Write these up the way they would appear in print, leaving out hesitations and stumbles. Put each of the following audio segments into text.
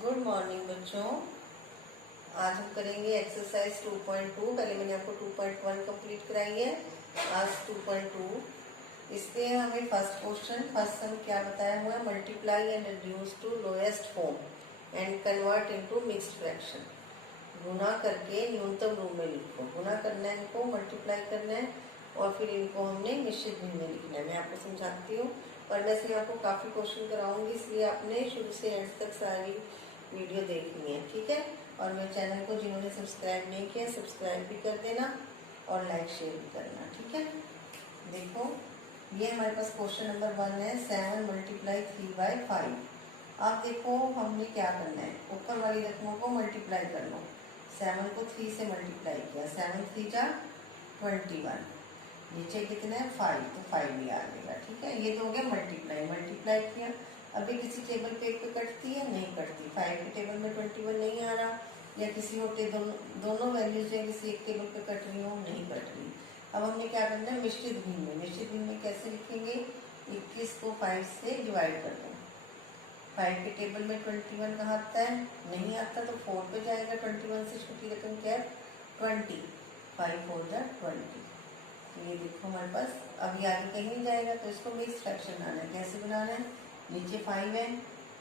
Good morning बच्चों। आज हम करेंगे एक्सरसाइज 2.2। पहले मैंने आपको 2.1 कंप्लीट कराई है, आज 2.2। इसके हमें फर्स्ट सम क्या बताया हुआ है, multiply and reduce to lowest form and convert into mixed fraction. गुना करके न्यूनतम रूप में लिखो। गुना करना है इनको, मल्टीप्लाई करना है और फिर इनको हमने निश्चित भिन्न में लिखना है। मैं आपको समझाती हूँ और वैसे आपको काफ़ी क्वेश्चन कराऊंगी, इसलिए आपने शुरू से एंड तक सारी वीडियो देखनी है, ठीक है। और मेरे चैनल को जिन्होंने सब्सक्राइब नहीं किया सब्सक्राइब भी कर देना और लाइक शेयर भी करना, ठीक है। देखो ये हमारे पास क्वेश्चन नंबर 1 है, 7 मल्टीप्लाई 3/5। आप देखो हमने क्या करना है, ऊपर वाली रकमों को मल्टीप्लाई कर लो। 7 को 3 से मल्टीप्लाई किया, 7 3 जा 21। नीचे कितना है 5, तो 5 भी आ जाएगा, ठीक है। ये तो हो गया मल्टीप्लाई किया। अभी किसी टेबल पे एक पे कटती है, नहीं कटती। 5 के टेबल में 21 नहीं आ रहा, या किसी और दोनों वैल्यूज जो किसी एक टेबल पे कट रही हो, नहीं कट रही। अब हमने क्या करना है, मिश्रित भिन्न में। मिश्रित भिन्न में कैसे लिखेंगे, 21 को 5 से डिवाइड कर दो। 5 के टेबल में 21 कहाँ आता है, नहीं आता, तो 4 पे जाएगा। 21 से छोटी रकम क्या है 20, 5 4 जा 20। तो ये देखो हमारे पास अभी आगे कहीं नहीं जाएगा, तो इसको मिक्स फ्रैक्शन बनाना है। कैसे बनाना है, नीचे 5 है,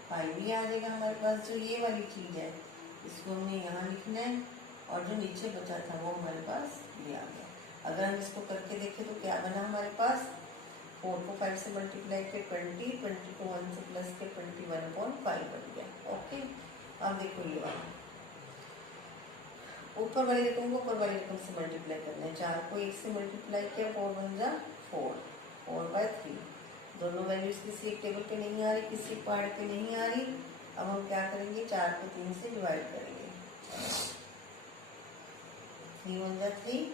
5 भी आ जाएगा हमारे पास। जो ये वाली चीज़ है इसको हमें यहाँ लिखना है और जो नीचे बचा था वो हमारे पास ये आ गया। अगर हम इसको करके देखें तो क्या बना हमारे पास, 4 को 5 से मल्टीप्लाई के 20 को 1 से प्लस के 21/5 बन गया। ओके, अब देखो ये वाला ऊपर वाली रकम को ऊपर वाली रकम से मल्टीप्लाई करना है। 4 को 1 से मल्टीप्लाई किया, 4 बन जा 4, 4/3। दोनों वैल्यूज किसी एक टेबल पे नहीं आ रही, किसी पार्ट पे नहीं आ रही। अब हम क्या करेंगे, 4 को 3 से डिवाइड करेंगे। 3 1 जा 3।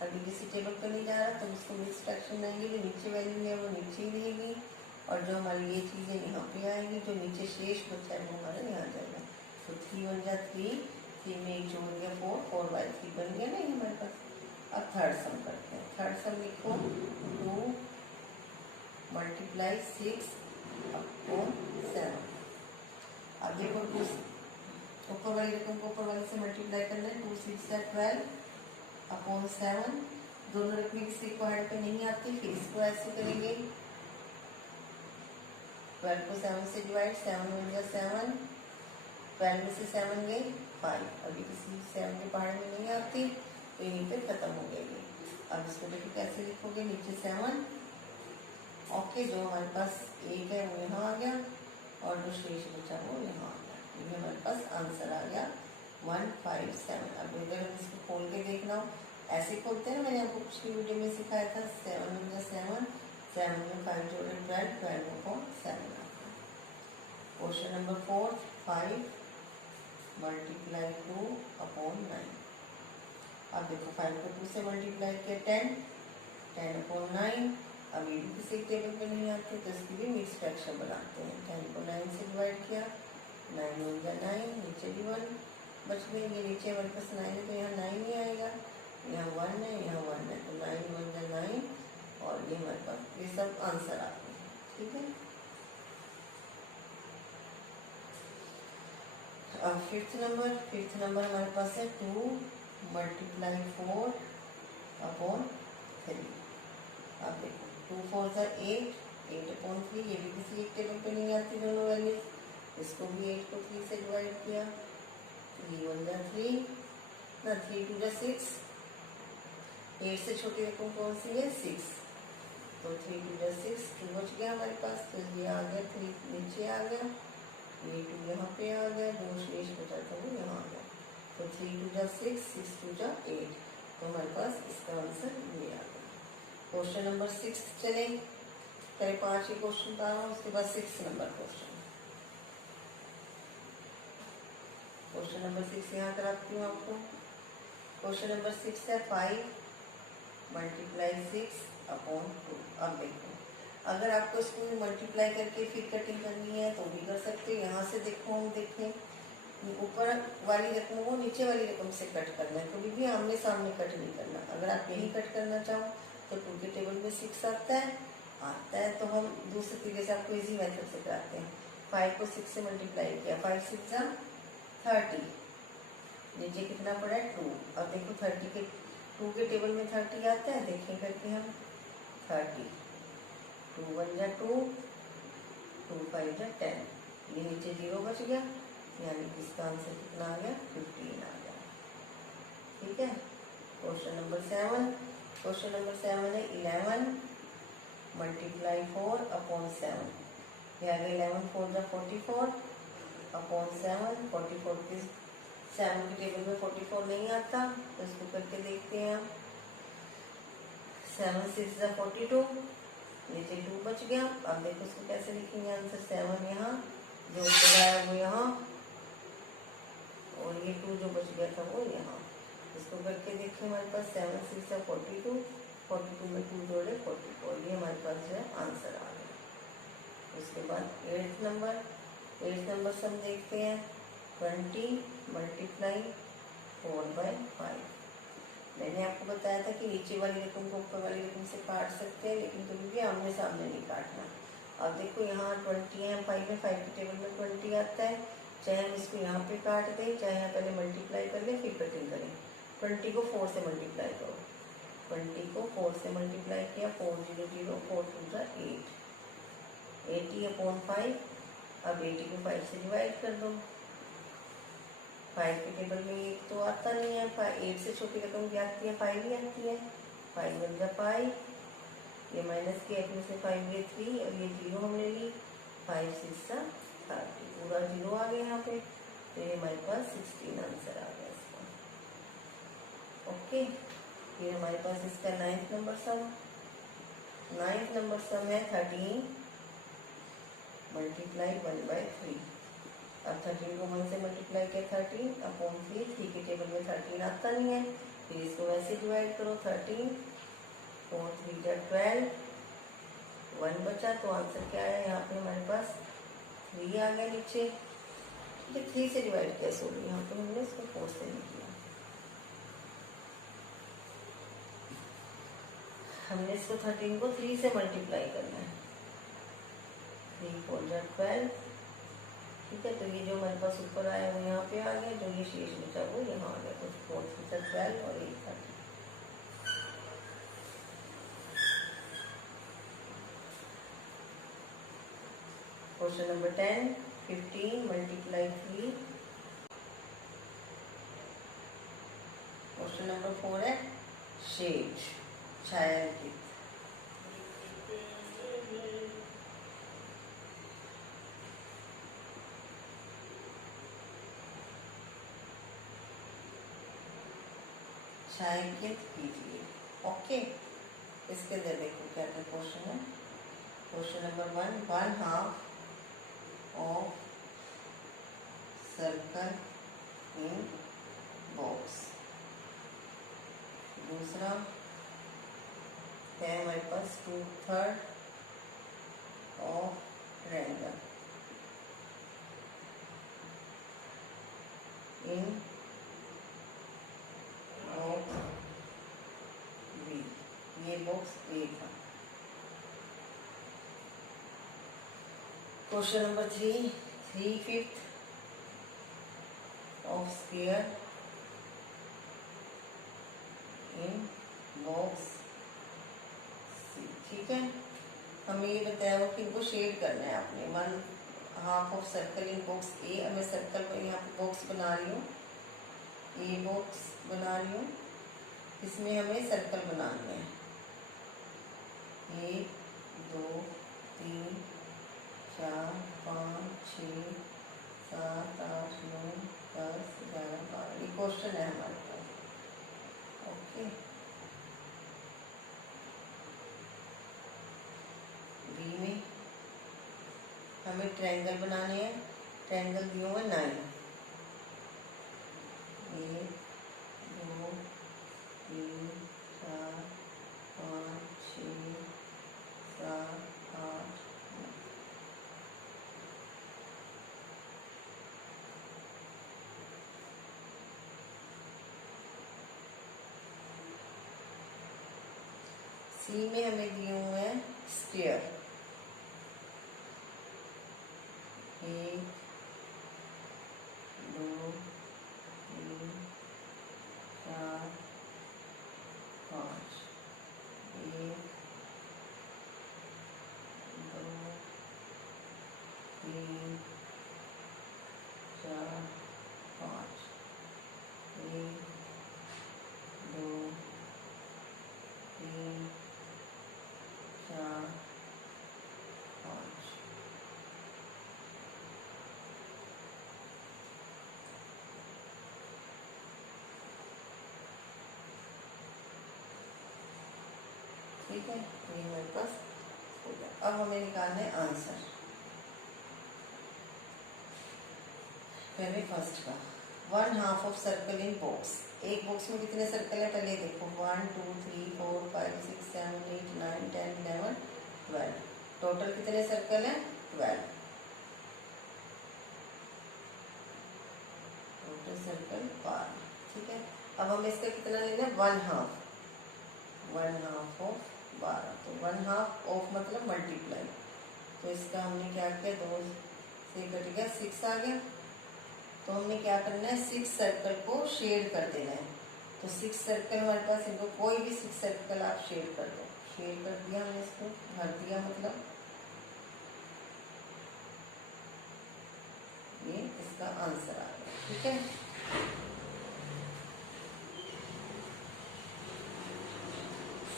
अभी किसी टेबल पे नहीं जा रहा, तो उसको मिक्स फ्रैक्शन आएंगे। जो नीचे वैल्यू है वो नीचे ही रहेगी और जो हमारी ये चीज़ें यहाँ पे आएंगी, जो नीचे शेष बचा है वो हमारा यहाँ जाएगा। तो 3 1 जा 3, 3 में 1 जोड़ गया 4, 4/3 बन गया ना हमारे पास। अब थर्ड सम करते हैं। थर्ड सम लिखो, 2 मल्टीप्लाई 6 अपॉन 7। अब देखो ऊपर वाली रकम को ऊपर वाले से मल्टीप्लाई करना है। 2 6 जा 12 अपॉन 7। दोनों रकमें किसी को हेड पे नहीं आती, फिर इसको ऐसे करेंगे। 12 को 7 से डिवाइड, 7 1 जा 7, 12 में से 7 गए 5। अभी किसी 7 के पहाड़ में नहीं आती, तो यहीं पे खत्म हो गई। अब इसको देखो कैसे लिखोगे, नीचे 7। ओके, जो हमारे पास 1 है वो यहाँ आ गया और जो शेष बचा वो यहाँ आ गया। ये हमारे पास आंसर आ गया 157। अब अगर हम इसको खोल के देखना हो, ऐसे खोलते हैं, मैंने आपको पिछली वीडियो में सिखाया था। 7 1 जा 7, 7 में 5 जोड़े 12, 12/7। Question number 4, 5 multiply 2 upon 9। अब देखो 5 को 2 से मल्टीप्लाई किया 10, 10/9। अब ये भी किसी टेबल पे नहीं आते, तो इसकी भी मिक्स फ्रैक्शन बनाते हैं। 10 को 9 से डिवाइड किया, 9 1 जा 9, नीचे भी 1 बच गए। ये नीचे हमारे पास 9 है, तो यहाँ 9 ही आएगा, यहाँ 1 है, यहाँ 1 है, तो 9 1 जा 9 और ये हमारे पास ये सब आंसर आते हैं, ठीक है। अब फिफ्थ नंबर हमारे पास है 2 मल्टीप्लाई 4 अपॉन 3। अब देखो 2 4 जा 8, 8/3। ये भी किसी एक टेबल पे नहीं आती दोनों वैल्यूज। इसको भी 8 को 3 से डिवाइड किया, 3 1 जा 3 ना, 3 2 जा 6। 8 से छोटी रकम कौन सी है 6, तो 3 2 जा 6, 2 बच गया हमारे पास। तो ये आ गया 3 नीचे आ गया, ये 2 यहाँ पे आ गया, जो शेष बचा था वो यहाँ आ गया। तो 3 2 जा 6, 6 2 जा 8, तो हमारे पास इसका आंसर ये आ गया। क्वेश्चन नंबर 6 चले, पहले 5 ही क्वेश्चन था, उसके बाद 6 नंबर क्वेश्चन। क्वेश्चन नंबर 6 यहाँ कराती हूँ आपको। क्वेश्चन नंबर 6 है 5 मल्टीप्लाई 6 अपॉन 2। अब देखो, अगर आपको इसको मल्टीप्लाई करके फिर कटिंग करनी है तो भी कर सकते हो। यहाँ से देखो, हम देखें ऊपर वाली रकम को नीचे वाली रकम से कट करना है, कभी भी आमने सामने कट नहीं करना। अगर आप यही कट करना चाहो तो 2 के टेबल में 6 आता है, तो हम दूसरे तरीके से आपको इजी मेथड से कराते हैं। 5 को 6 से मल्टीप्लाई किया, 5 6 जा 30, नीचे कितना पड़ा है 2। अब देखो 30 के 2 के टेबल में 30 आता है, देखें करके हम 30, 2 1 जा 2, 2 5 जा 10, ये नीचे 0 बच गया, यानी इसका आंसर कितना आ गया 15 आ गया। ठीक है। क्वेश्चन नंबर 7, क्वेश्चन नंबर 7 है 11 मल्टीप्लाई 4 अपॉन 7, ये आ गया 11 4 जा 44 अपॉन 7, 44 के 7 के टेबल में 44 नहीं आता, तो इसको करके देखते हैं हम। 7 6 जा 42, नीचे 2 बच गया। अब देखो इसको कैसे लिखेंगे आंसर, 7 यहाँ जो ऊपर आया वो यहाँ, और ये 2 जो बच गया था वो यहाँ। इसको करके देखिए हमारे पास 7 6 जा 42, 42 में 2 जोड़े 44, ये हमारे पास जो है आंसर आ गया। उसके बाद 8th नंबर सम देखते हैं। 20 मल्टीप्लाई 4/5। मैंने आपको बताया था कि नीचे वाली रकम को ऊपर वाली रकम से काट सकते हैं, लेकिन कभी भी आमने सामने नहीं काटना। अब देखो यहाँ 20 है, 5 में 5 के टेबल में 20 आता है, चाहे हम इसको यहाँ पे काट दें, चाहे यहाँ पहले मल्टीप्लाई कर लें फिर कटिंग करें। 20 को 4 से मल्टीप्लाई करो, 20 को 4 से मल्टीप्लाई किया, 4 0 0, 4 2 जा 8, 80 अपॉन 5। अब 80 को 5 से डिवाइड कर दो। 5 के टेबल में ये तो आता नहीं है, 8 से छोटी रकम क्या आती है, 5 ही आती है। 5 1 जा 5, ये माइनस के 8 में से 5 गए 3, और ये 0 हमने ली, 5 6 जा 30, पूरा 0 आ गया यहाँ पे, तो ये हमारे पास 16 आंसर आ गया इसका। ओके, ये हमारे पास इसका 9th नंबर सम। 9th नंबर सम है 13 मल्टीप्लाई 1/3। अब 13 को 1 से मल्टीप्लाई किया, 13 अपॉन 3, 3 के टेबल में 13 आता नहीं है, फिर इसको वैसे डिवाइड करो। 13 4 3 जा 12, 1 बचा, तो आंसर क्या है यहाँ पे हमारे पास 3 आ गया नीचे। 3 से डिवाइड किया, सॉरी यहाँ पे हमने इसको 4 से नहीं किया, हमने इसको 13 को 3 से मल्टीप्लाई करना है। 3 4 जा 12, ठीक है। तो ये जो हमारे पास ऊपर आया वो यहाँ पे आ गया, जो ये शेष बचा वो यहाँ आ गया, तो 4 3 जा 12 और 8 30। Question number 10 15 multiply 3। Question number 4 है शेड, छायांकित। छायांकित कीजिए। ओके, इसके अंदर देखो क्या क्या क्वेश्चन है। Question number 1, 1/2 of circle in box. दूसरा है हमारे पास 2/3 of triangle in box B. ये बॉक्स ए था। Question number 3, 3/5 of square in box C. ठीक है, हमें ये बताया हुआ कि इनको शेड करना है आपने। 1/2 ऑफ सर्कल इन बॉक्स ए। अब मैं सर्कल में यहाँ पे बॉक्स बना रही हूँ, ए बॉक्स बना रही हूँ, इसमें हमें सर्कल बनाने हैं। 1 2 3 4 5 6 7 8 9 10 11 12। ये क्वेश्चन है हमारे पास। ओके, बी में हमें ट्रायंगल बनाने हैं। ट्रायंगल दिए हुए 9, 1 2 3 4 5 6 7 8 9। सी में हमें दिए हुए हैं स्क्वायर। ठीक है, ये हमारे पास हो गया। अब हमें निकालना है आंसर। पहले फर्स्ट का 1/2 ऑफ सर्कल इन बॉक्स। एक बॉक्स में कितने सर्कल है पहले देखो, 1 2 3 4 5 6 7 8 9 10 11 12। टोटल कितने सर्कल है? 12। Total circle 12। ठीक है, अब हमें इसका कितना लेना है? 1/2 ऑफ 12। तो 1/2 ऑफ मतलब मल्टीप्लाई। तो इसका हमने क्या किया, 2 से कट गया, 6 आ गया। तो हमने क्या करना है, 6 सर्कल को शेड कर देना है। तो 6 सर्कल हमारे पास, इनको कोई भी 6 सर्कल आप शेड कर दो। शेड कर दिया हमने, इसको भर दिया, मतलब ये इसका आंसर आ गया। ठीक है,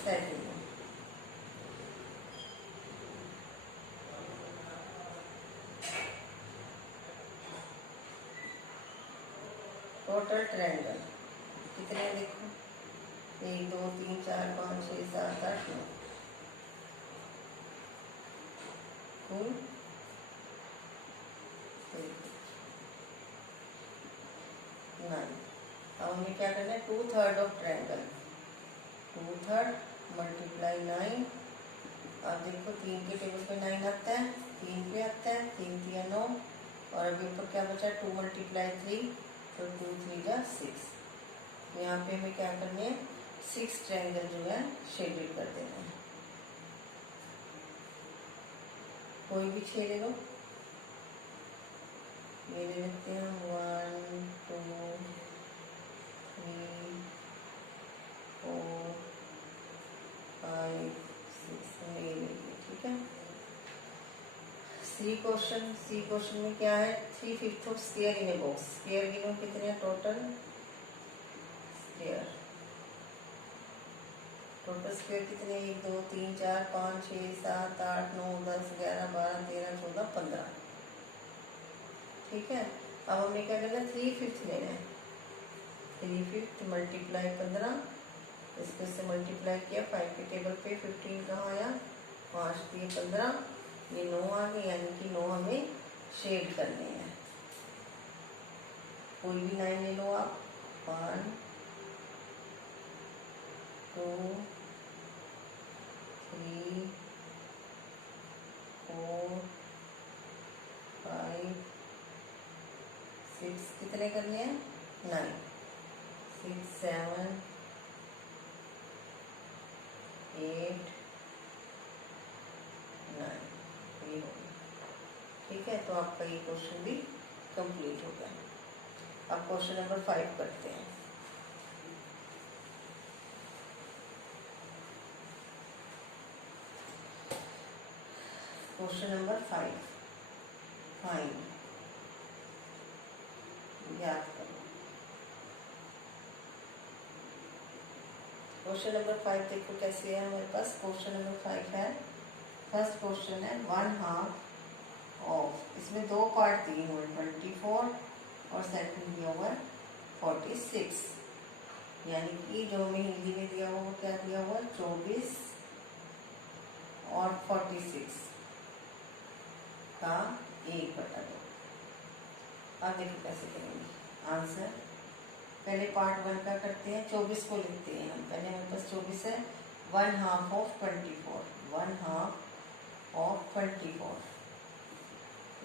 सेकंड टोटल ट्रायंगल कितने हैं देखो, 1 2 3 4 5 6 7 8 9 कुल 9। अब हमें क्या करना है, 2/3 ऑफ ट्रायंगल, 2/3 मल्टीप्लाई 9। अब देखो 3 के टेबल पे 9 आता है, 3 पे आता है, 3 3 9, और अभी ऊपर क्या बचा, 2 × 3, तो 2 3 6। तो यहाँ पे हमें क्या करने हैं, 6 ट्रायंगल जो है शेडेड कर देना है। कोई भी 6 ले लो, ये ले लेते हैं 1 2 3 4 5 6 ये ले लीजिए। ठीक है, सी क्वेश्चन में क्या है, 3/5 of square in a box. Square गिनो कितने हैं टोटल, टोटल स्क्वायर कितने, 1 2 3 4 5 6 7 8 9 10 11 12 13 14 15। ठीक है, अब हमने क्या करना है, 3/5 लेना है। 3/5 मल्टीप्लाई 15, इसको इससे मल्टीप्लाई किया, 5 के टेबल पे 15 कहाँ आया, 5 दिए 15, ये 9 आ गए, यानी कि 9 हमें शेड करने हैं। कोई भी 9 ले लो आप, 1 2 3 4 5 6, कितने करने हैं, 9 6 7 8 9, ये हो गया। ठीक है, तो आपका ये क्वेश्चन भी कंप्लीट हो गया। अब क्वेश्चन नंबर 5 करते हैं। क्वेश्चन नंबर 5, फाइंड, याद करो। क्वेश्चन नंबर 5 देखो कैसे है हमारे पास। क्वेश्चन नंबर 5 है, फर्स्ट क्वेश्चन है 1/2 ऑफ, इसमें 2 पार्ट दिए हुए 24 और सेकंड दिया हुआ 46। यानी कि जो हमें हिंदी में दिया हुआ क्या दिया हुआ, 24 और 46 का 1/2। अब देखो कैसे करेंगे आंसर। पहले पार्ट 1 का करते हैं, 24 को लिखते हैं हम। पहले हमारे पास 24 है, 1/2 ऑफ 24, 1/2 ऑफ 24,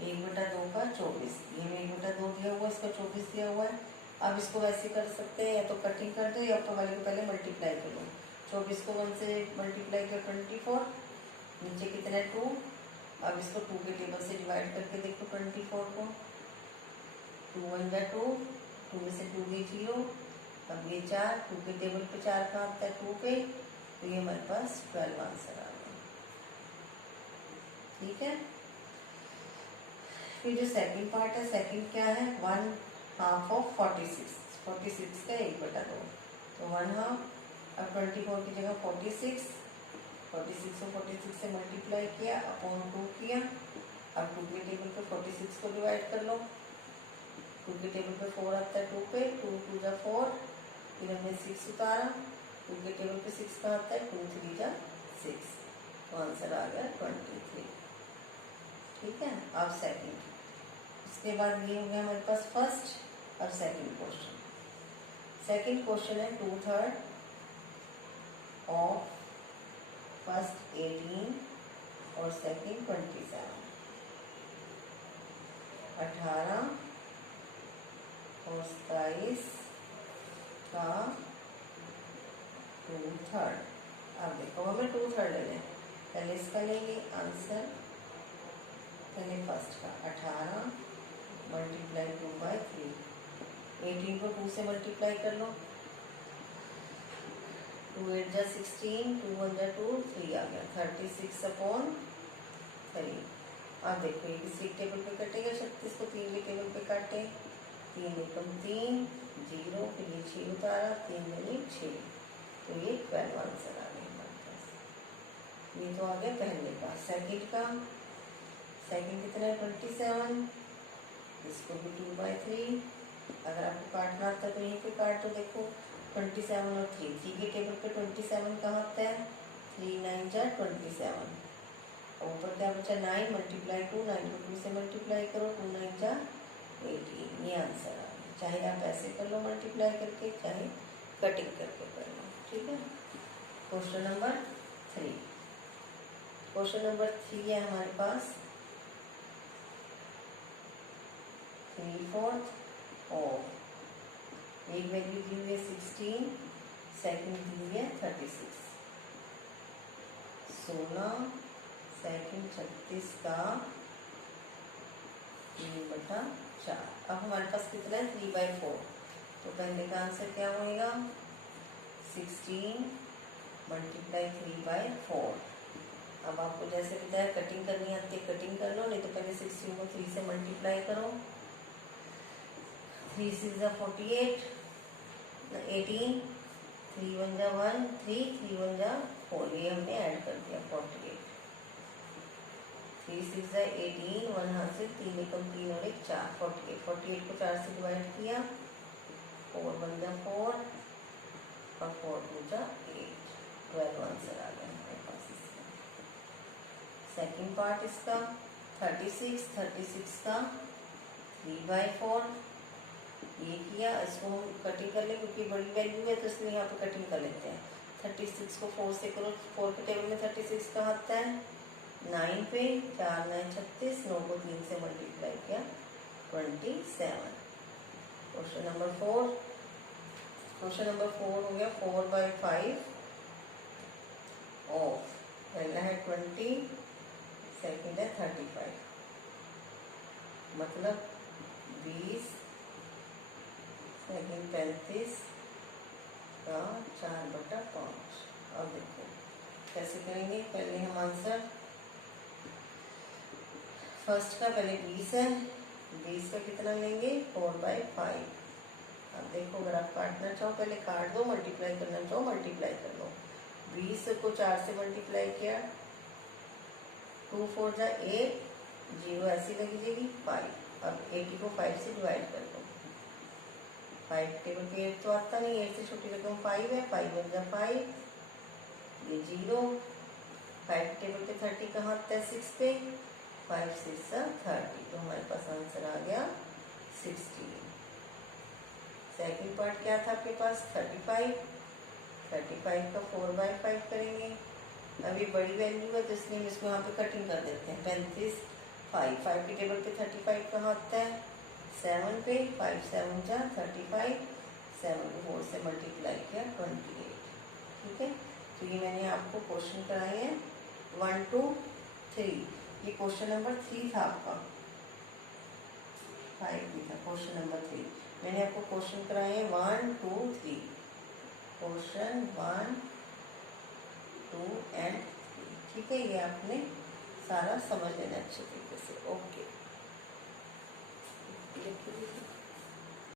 1/2 का 24। ये में 1/2 दिया हुआ, इसका 24 दिया हुआ है। अब इसको वैसे कर सकते हैं, या तो कटिंग कर दो या ऊपर वाले को पहले मल्टीप्लाई कर लो। 24 को 1 से मल्टीप्लाई किया 24, नीचे कितना है 2। अब इसको 2 के टेबल से डिवाइड करके देखो 24 को, 2 1 जा 2, 2 में से 2 गई 0। अब ये 4, 2 के टेबल पे 4 कहाँ आता है, 2 पे, तो ये हमारे पास 12 आंसर आ गया। ठीक है, फिर जो सेकंड पार्ट है, सेकंड क्या है, 1/2 ऑफ 46, 46 का 1/2, तो 1/2। अब 24 की जगह 46, 46 को 46 से मल्टीप्लाई किया, अपॉन 2 किया। अब 2 के टेबल पे 46 को डिवाइड कर लो, 2 के टेबल पे 4 आता है 2 पे, 2 2 जा 4, फिर हमने 6 उतारा, 2 के टेबल पे 6 का आता है, 2 3 जा 6, तो आंसर आ गया 23। ठीक है। अब सेकंड, उसके बाद ये हो गया हमारे पास फर्स्ट और सेकंड क्वेश्चन। सेकंड क्वेश्चन है 2/3 ऑफ फर्स्ट 18 और सेकंड 27। 18 और 27 का 2/3। अब देखो हमें 2/3 लेना है, पहले इसका लेंगे आंसर, पहले फर्स्ट का 18 मल्टीप्लाई 2/3। 18 को 2 से मल्टीप्लाई कर लो, 2 8 जा 16, 2 1 जा 2, 3 आ गया 36/3। अब देखो ये किसी टेबल पे कटेगा, 36 को 3 के टेबल पे काटे, 3 एकम 3, 0, फिर ये 6 उतारा, 3 दूनी 6, तो ये 12 आंसर आ गया हमारे पास। ये तो आ गया पहले का। सेकंड का, सेकंड कितना है 27, इसको भी 2/3। अगर आपको काटना आता तो यहीं पे काट दो। देखो 27 और 3 के टेबल पे 27 कहाँ आता है, 3 9 जा 27, और ऊपर क्या बचा 9 मल्टीप्लाई 2, 9 को 2 से मल्टीप्लाई करो, 2 9 जा 18, ये आंसर आ गया। चाहे आप ऐसे कर लो मल्टीप्लाई करके, चाहे कटिंग करके कर लो। ठीक है। क्वेश्चन नंबर 3, क्वेश्चन नंबर 3 है हमारे पास 3/4 ऑफ, एक वैल्यू दी हुई है 16, सेकंड दी हुई है 36। 16 सेकंड 36 का 3/4। अब हमारे पास कितना है 3/4, तो पहले का आंसर क्या होएगा 16 मल्टीप्लाई 3/4। अब आपको जैसे बताया कटिंग करनी आती है कटिंग कर लो, नहीं तो पहले 16 को 3 से मल्टीप्लाई करो, 3 6 जा 48, 18, 3 1 जा 1, 3 3 1 जा 4, ये हमने ऐड कर दिया 48। 3 6 जा 18, 1 हाथ से 3 एकम 3 और 1 4, 48। 48 को 4 से डिवाइड किया, 4 1 जा 4 और 4 2 जा 8, 12 आंसर आ गया हमारे पास इसका। सेकंड पार्ट इसका 36 का 3/4, ये किया, इसको हम कटिंग कर ले क्योंकि बड़ी वैल्यू है तो इसलिए यहाँ पे कटिंग कर लेते हैं। 36 को 4 से करो, 4 के टेबल में 36 कहाँ आता है 9 पे, 4 9 36, 9 को 3 से मल्टीप्लाई किया 27। क्वेश्चन नंबर 4, क्वेश्चन नंबर 4 हो गया 4/5 ऑफ, पहला है 20, सेकंड है 35, मतलब 20 सेकंड 35 का 4/5। अब देखो कैसे करेंगे, पहले हम आंसर फर्स्ट का पहले 20 है, 20 का कितना लेंगे 4/5। अब देखो अगर आप काटना चाहो पहले काट दो, मल्टीप्लाई करना चाहो मल्टीप्लाई कर लो। 20 को 4 से मल्टीप्लाई किया, 2 4 जा 8, 0 ऐसी लगी जाएगी 5। अब 80 को 5 से डिवाइड कर दो, 5 टेबल पे 8 तो आता नहीं, 8 से छोटी रकम 5 है, 5 1 जा 5, ये 0। 5 टेबल पे 30 कहाँ आता है 6 पे, 5 6 जा 30, तो हमारे पास आंसर आ गया 16। सेकंड पार्ट क्या था आपके पास 35, 35 का 4/5 करेंगे। अभी बड़ी वैल्यू है तो इसलिए हम इसको यहाँ पे कटिंग कर देते हैं। 35 5 के टेबल पे 35 कहाँ आता है 7 पे, 5 7 जा 35, 7 को 4 से मल्टीप्लाई किया 28। ठीक है। तो ये मैंने आपको क्वेश्चन कराए हैं 1 2 3। ये क्वेश्चन नंबर 3 था आपका, 5 भी था क्वेश्चन नंबर 3। मैंने आपको क्वेश्चन कराए हैं 1 2 3, क्वेश्चन 1 2 एंड 3। ठीक है, ये आपने सारा समझ लेना अच्छे तरीके से। ओके।